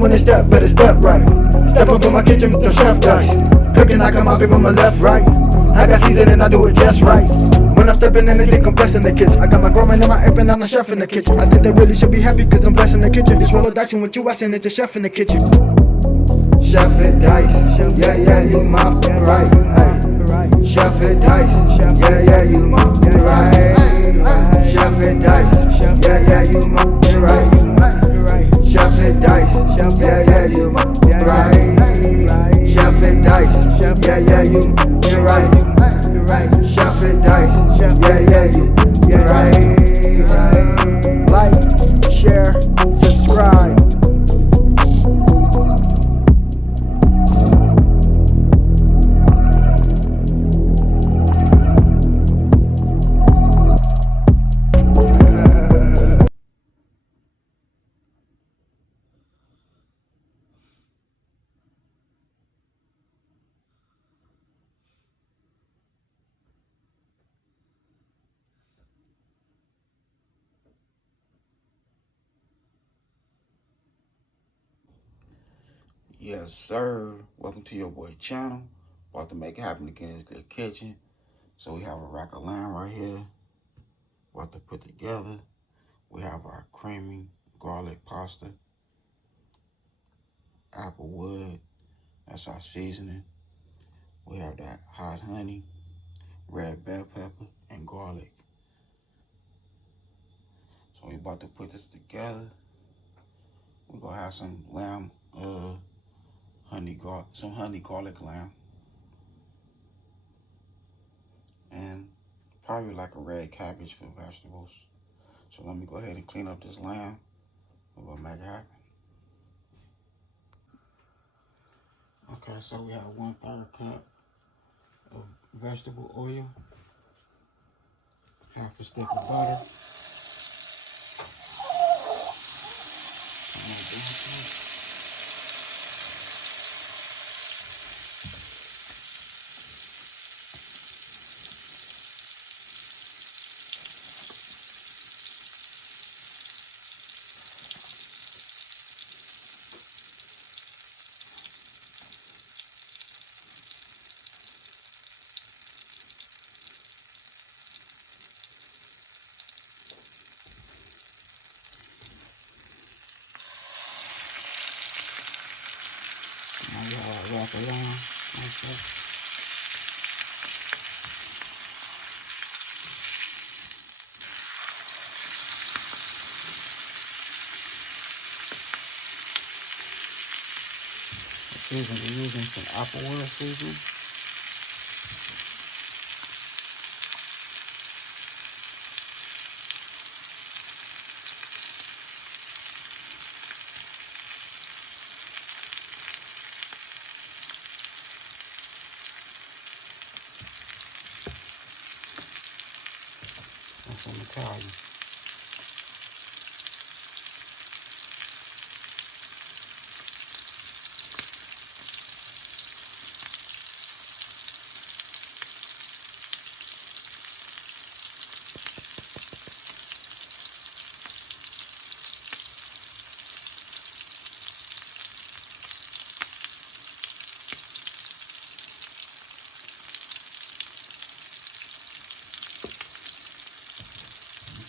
when they step, better step right. Step up in my kitchen with them chef dice. Cooking, I come out from my left, right. I got seasoned and I do it just right. When I'm stepping in, they think I'm blessing the kitchen. I got my grandma in my app and I'm the chef in the kitchen. I think they really should be happy cause I'm blessing the kitchen. This roll of dicing with you, I send it to chef in the kitchen. CHEFHITDICE, yeah, you my right. CHEFHITDICE, yeah, you my right. CHEFHITDICE, yeah, you my right. CHEFHITDICE, yeah, you my right. CHEFHITDICE, yeah, you right. CHEFHITDICE, yeah, you right. Like, share, subscribe. Yes, sir. Welcome to your boy channel. About to make it happen again in this good kitchen. So we have a rack of lamb right here. About to put together. We have our creamy garlic pasta. Applewood. That's our seasoning. We have that hot honey, red bell pepper, and garlic. So we about to put this together. We're gonna have some lamb, honey garlic lamb. And probably like a red cabbage for vegetables. So let me go ahead and clean up this lamb. We're gonna make it happen. Okay, so we have 1/3 cup of vegetable oil, half a stick of butter, now we have our rack of lamb. Okay. Season, we're using some Applewood seasoning. And some Italian.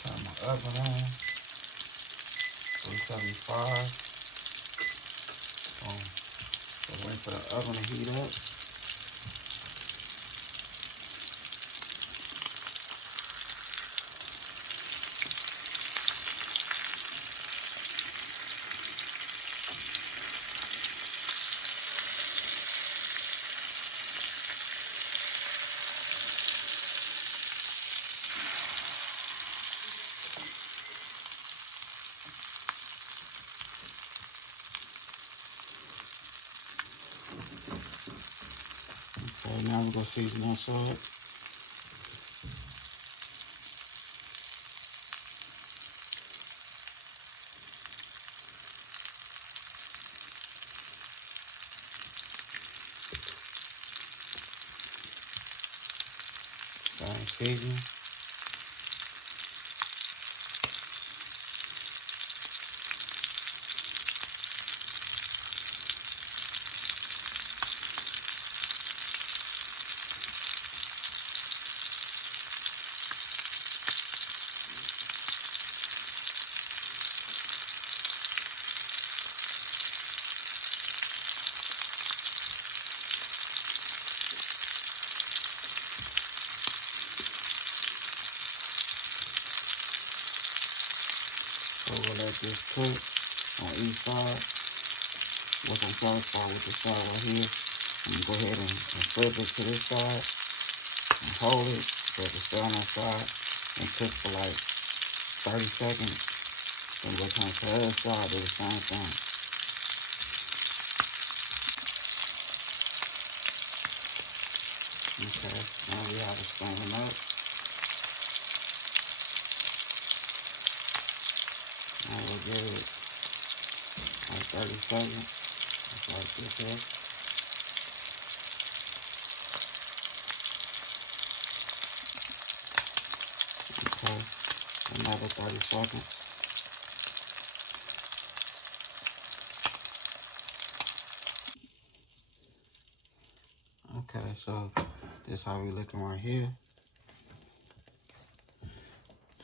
Turn my oven on. 375. So wait for the oven to heat up. Okay, now we're gonna season that side. Same seasoning. So we'll let this cook on each side. Once I'm satisfied with this side right here, I'm gonna go ahead and flip it to this side and hold it so it can stay on that side and cook for like 30 seconds. Then we'll turn to the other side, do the same thing. Okay, now we have it steaming up. Now we'll give it like 30 seconds, just like this here. Okay, another 30 seconds. Okay, so this is how we looking right here.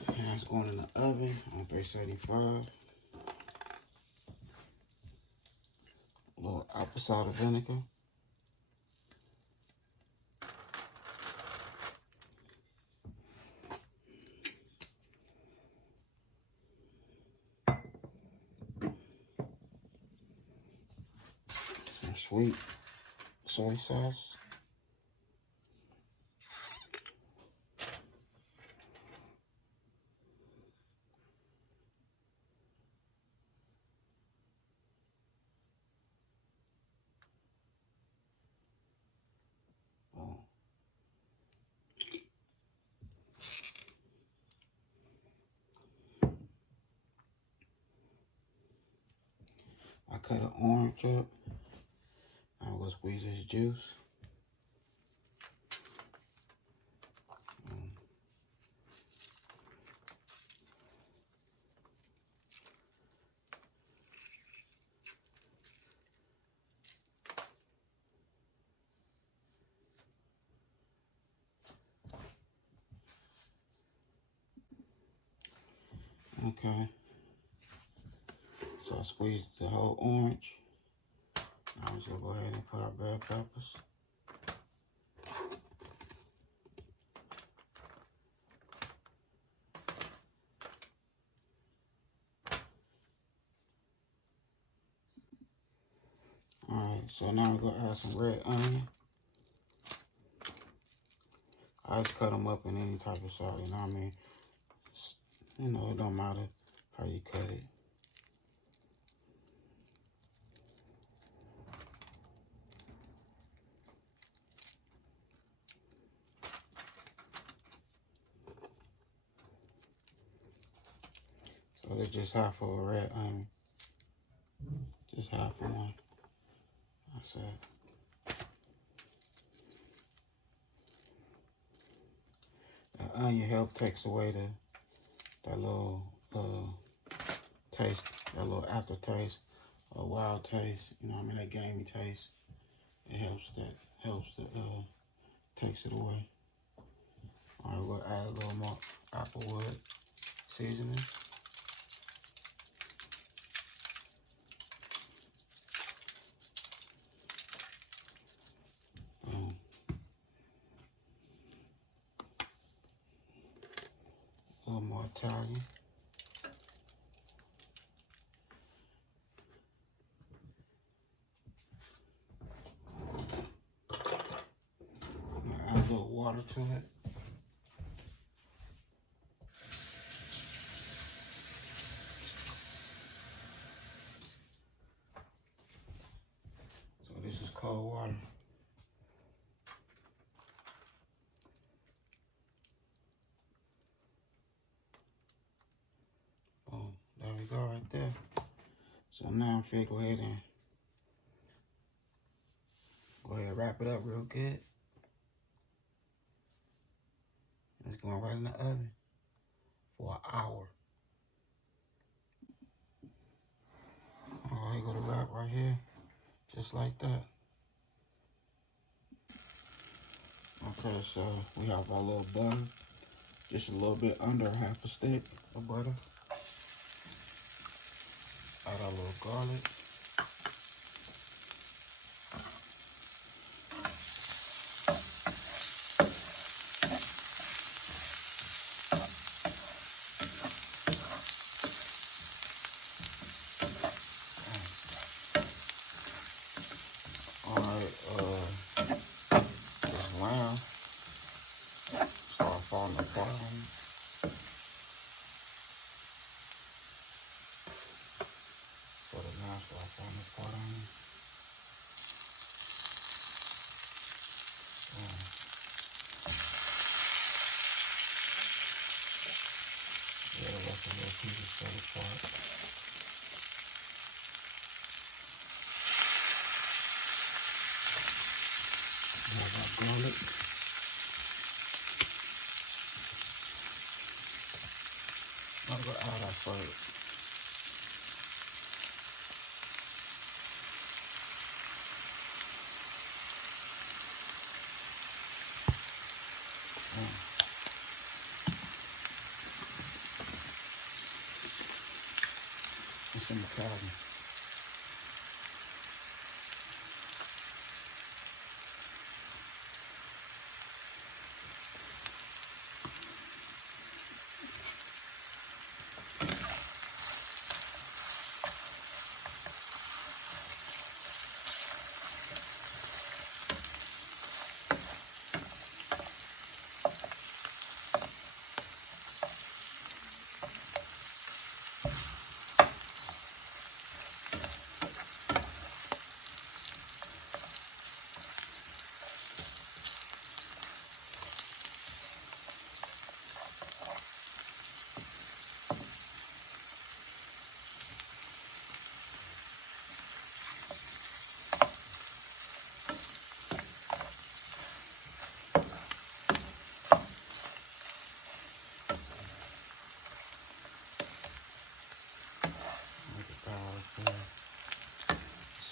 And it's going in the oven on 375. A little apple cider vinegar. Some sweet soy sauce. I cut an orange up. I'm gonna squeeze this juice. Okay. So I squeezed the whole orange. Now I'm just gonna go ahead and put our bell peppers. Alright, so now we're gonna add some red onion. I just cut them up in any type of salt, you know what I mean? You know, it don't matter how you cut it. So it's just half of a red onion. Just half of one. That's it. The onion takes away that little taste, that little aftertaste, a wild taste. You know what I mean? That gamey taste. It helps the takes it away. All right, we'll add a little more applewood seasoning. A little more Italian. Add a little water to it. So this is cold water. Boom, there we go right there. So now I'm finna go ahead and wrap it up real good. It's going right in the oven for an hour. All right, go to wrap right here, just like that. Okay, so we have our little butter, just a little bit under half a stick of butter. Add our little garlic. falling apart on me. Yeah, the rest of the little pieces fell apart. We have our garlic. I'm gonna add our first. It's in the cabinet.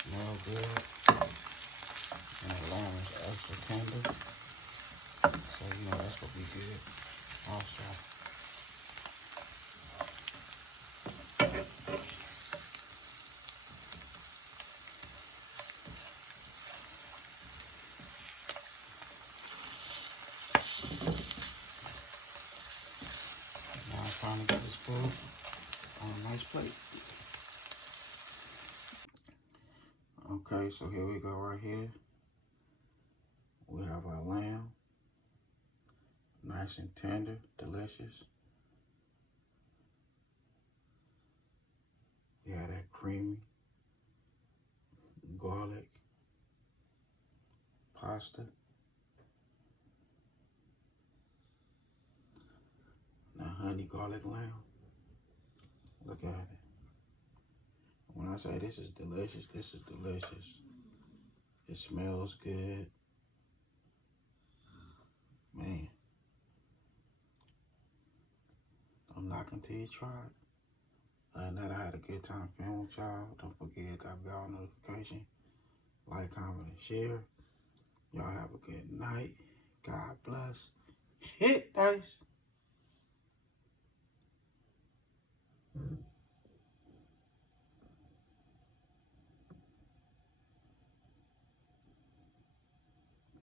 Smell good, and the lamb is extra tender, so you know that's what we did also. Now I'm trying to get this food on a nice plate. Okay, so here we go right here. We have our lamb, nice and tender, delicious. We have that creamy garlic pasta. Now honey garlic lamb. Look at it. When I say this is delicious, this is delicious. It smells good. Man. Don't knock until you try it. Other than that, I had a good time filming with y'all. Don't forget that bell notification. Like, comment, and share. Y'all have a good night. God bless. Hit dice.